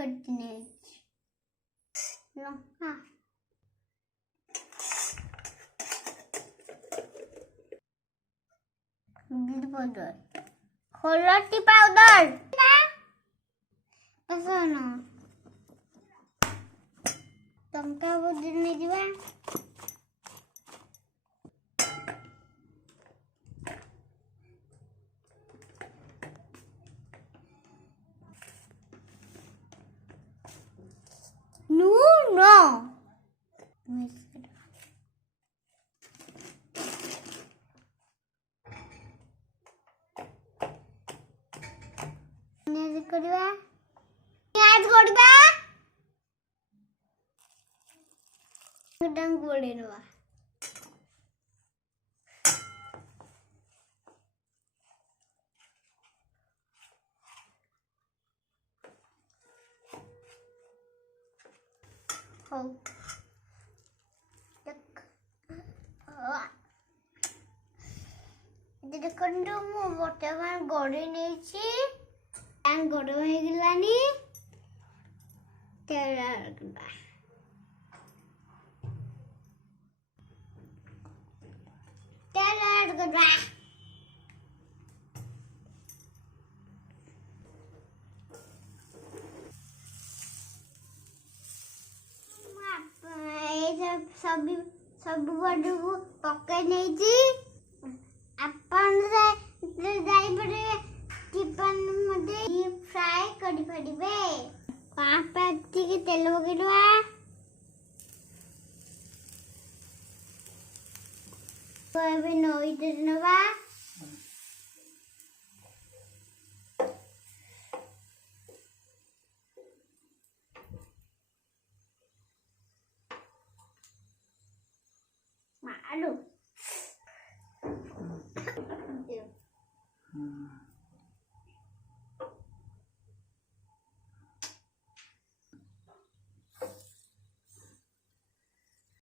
करते लंका पाउडर हलदी powder Lanka powder नहीं दिवा No. देखो मु बर्तमान गड़ी नहीं गड़ हो गलानी सब बड़ू को पकड़ नहीं अपन टिफिन मध्ये डीप फ्राई करी परिबे पापा के तेल वगैरह तो अबे नई देनवा मारो